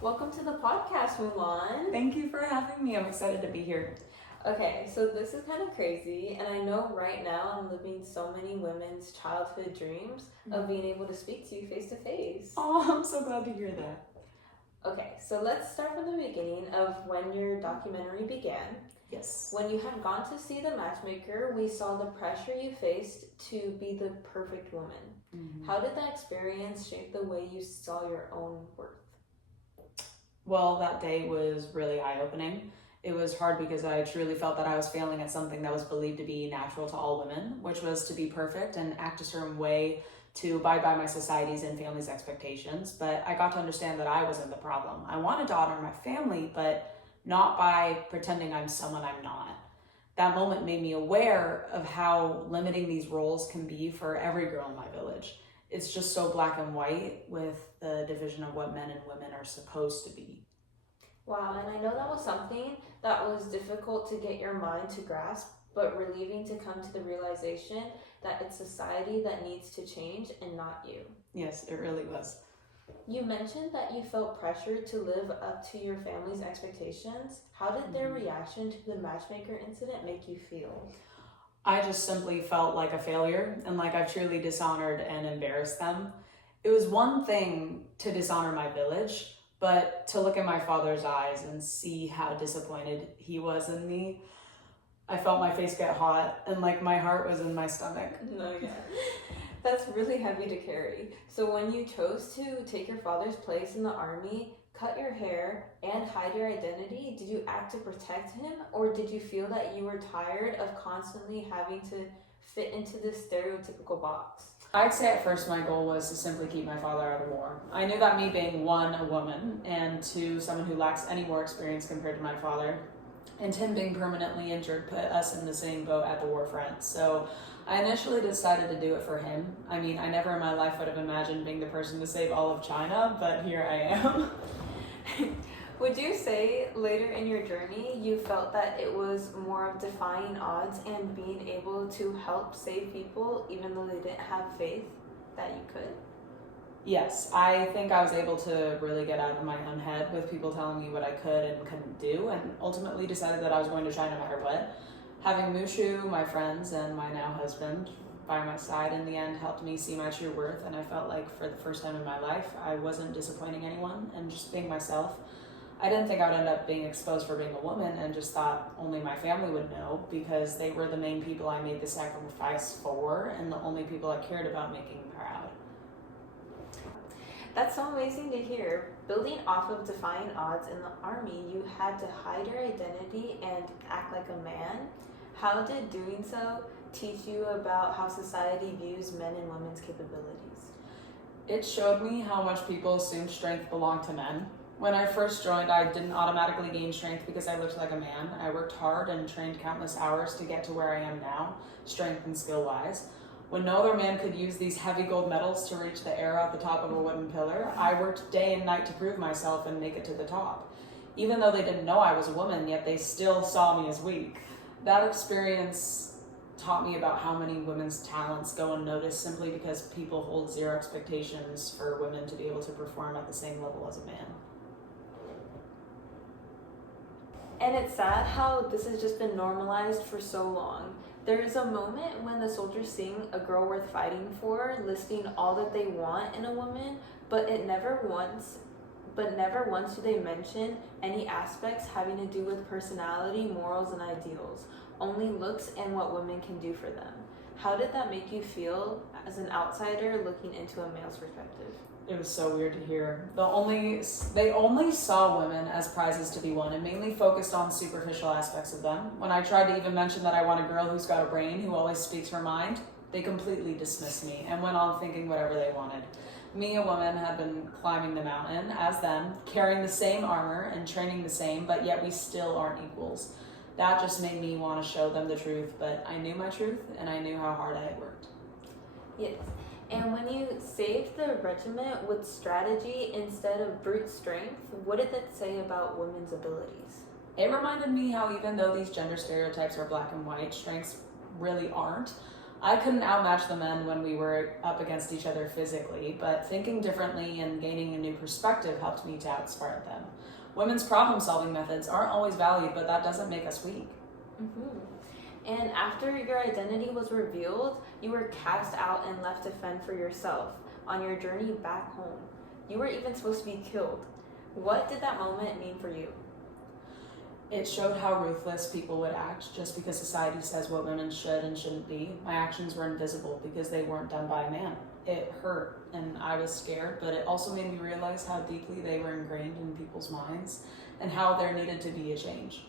Welcome to the podcast, Mulan. Thank you for having me. I'm excited to be here. Okay, so this is kind of crazy, and I know right now I'm living so many women's childhood dreams of being able to speak to you face to face. Oh, I'm so glad to hear that. Okay, so let's start from the beginning of when your documentary began. Yes. When you had gone to see The Matchmaker, we saw the pressure you faced to be the perfect woman. Mm-hmm. How did that experience shape the way you saw your own worth? Well, that day was really eye-opening. It was hard because I truly felt that I was failing at something that was believed to be natural to all women, which was to be perfect and act a certain way to abide by my society's and family's expectations. But I got to understand that I wasn't the problem. I wanted to honor my family, but not by pretending I'm someone I'm not. That moment made me aware of how limiting these roles can be for every girl in my village. It's just so black and white with the division of what men and women are supposed to be. Wow, and I know that was something that was difficult to get your mind to grasp, but relieving to come to the realization that it's society that needs to change and not you. Yes, it really was. You mentioned that you felt pressured to live up to your family's expectations. How did their reaction to the matchmaker incident make you feel? I just simply felt like a failure and like I've truly dishonored and embarrassed them. It was one thing to dishonor my village, but to look in my father's eyes and see how disappointed he was in me, I felt my face get hot and like my heart was in my stomach. No, yeah. That's really heavy to carry. So when you chose to take your father's place in the army, cut your hair, and hide your identity, did you act to protect him, or did you feel that you were tired of constantly having to fit into this stereotypical box? I'd say at first my goal was to simply keep my father out of war. I knew that me being one, a woman, and two, someone who lacks any more experience compared to my father, and him being permanently injured put us in the same boat at the war front. So I initially decided to do it for him. I mean, I never in my life would have imagined being the person to save all of China, but here I am. Would you say later in your journey you felt that it was more of defying odds and being able to help save people even though they didn't have faith that you could? Yes, I think I was able to really get out of my own head with people telling me what I could and couldn't do, and ultimately decided that I was going to try no matter what. Having Mushu, my friends, and my now husband by my side in the end helped me see my true worth, and I felt like for the first time in my life I wasn't disappointing anyone and just being myself. I didn't think I would end up being exposed for being a woman and just thought only my family would know because they were the main people I made the sacrifice for and the only people I cared about making proud. That's so amazing to hear. Building off of defying odds in the army, you had to hide your identity and act like a man. How did doing so teach you about how society views men and women's capabilities? It showed me how much people assume strength belonged to men. When I first joined, I didn't automatically gain strength because I looked like a man. I worked hard and trained countless hours to get to where I am now, strength and skill-wise. When no other man could use these heavy gold medals to reach the air at the top of a wooden pillar, I worked day and night to prove myself and make it to the top. Even though they didn't know I was a woman, yet they still saw me as weak. That experience taught me about how many women's talents go unnoticed simply because people hold zero expectations for women to be able to perform at the same level as a man. And it's sad how this has just been normalized for so long. There is a moment when the soldiers sing A Girl Worth Fighting For, listing all that they want in a woman, but never once do they mention any aspects having to do with personality, morals, and ideals, only looks and what women can do for them. How did that make you feel as an outsider looking into a male's perspective? It was so weird to hear. They only saw women as prizes to be won and mainly focused on superficial aspects of them. When I tried to even mention that I want a girl who's got a brain, who always speaks her mind, they completely dismissed me and went on thinking whatever they wanted. Me, a woman, had been climbing the mountain as them, carrying the same armor and training the same, but yet we still aren't equals. That just made me want to show them the truth, but I knew my truth and I knew how hard I had worked. Yes. And when you saved the regiment with strategy instead of brute strength, what did that say about women's abilities? It reminded me how even though these gender stereotypes are black and white, strengths really aren't. I couldn't outmatch the men when we were up against each other physically, but thinking differently and gaining a new perspective helped me to outsmart them. Women's problem-solving methods aren't always valued, but that doesn't make us weak. And after your identity was revealed, you were cast out and left to fend for yourself on your journey back home. You were even supposed to be killed. What did that moment mean for you? It showed how ruthless people would act just because society says what women should and shouldn't be. My actions were invisible because they weren't done by a man. It hurt and I was scared, but it also made me realize how deeply they were ingrained in people's minds and how there needed to be a change.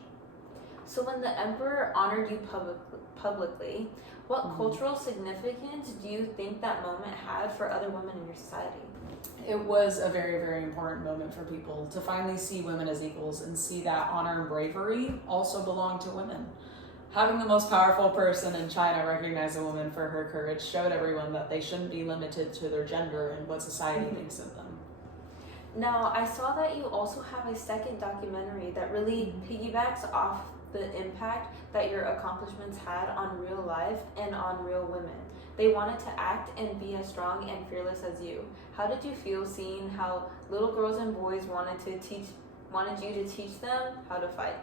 So when the emperor honored you publicly, what cultural significance do you think that moment had for other women in your society? It was a very, very important moment for people to finally see women as equals and see that honor and bravery also belong to women. Having the most powerful person in China recognize a woman for her courage showed everyone that they shouldn't be limited to their gender and what society thinks of them. Now, I saw that you also have a second documentary that really piggybacks off the impact that your accomplishments had on real life and on real women. They wanted to act and be as strong and fearless as you. How did you feel seeing how little girls and boys wanted you to teach them how to fight?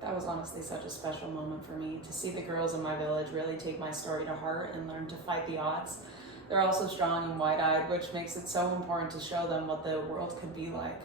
That was honestly such a special moment for me to see the girls in my village really take my story to heart and learn to fight the odds. They're also strong and wide-eyed, which makes it so important to show them what the world could be like.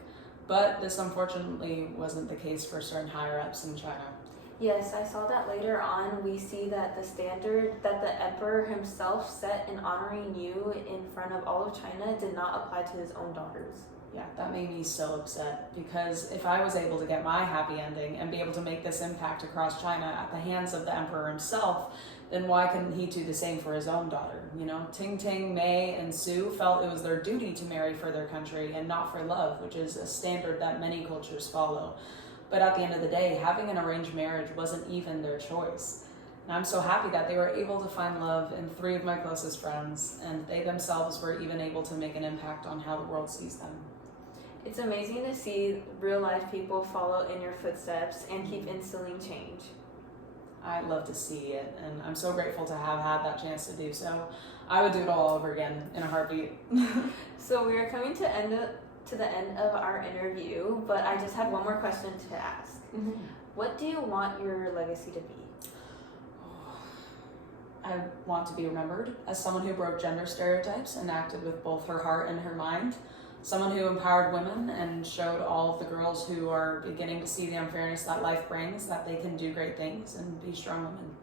But this unfortunately wasn't the case for certain higher-ups in China. Yes, I saw that later on. We see that the standard that the emperor himself set in honoring you in front of all of China did not apply to his own daughters. Yeah, that made me so upset because if I was able to get my happy ending and be able to make this impact across China at the hands of the emperor himself, then why couldn't he do the same for his own daughter? You know, Ting Ting, Mei, and Su felt it was their duty to marry for their country and not for love, which is a standard that many cultures follow. But at the end of the day, having an arranged marriage wasn't even their choice. And I'm so happy that they were able to find love in 3 of my closest friends, and they themselves were even able to make an impact on how the world sees them. It's amazing to see real life people follow in your footsteps and keep instilling change. I love to see it, and I'm so grateful to have had that chance to do so. I would do it all over again in a heartbeat. So we are coming to the end of our interview, but I just have one more question to ask. What do you want your legacy to be? I want to be remembered as someone who broke gender stereotypes and acted with both her heart and her mind. Someone who empowered women and showed all of the girls who are beginning to see the unfairness that life brings that they can do great things and be strong women.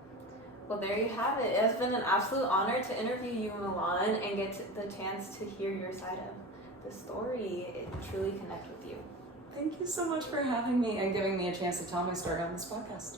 Well, there you have it. It has been an absolute honor to interview you, Mulan, and get the chance to hear your side of the story and truly connect with you. Thank you so much for having me and giving me a chance to tell my story on this podcast.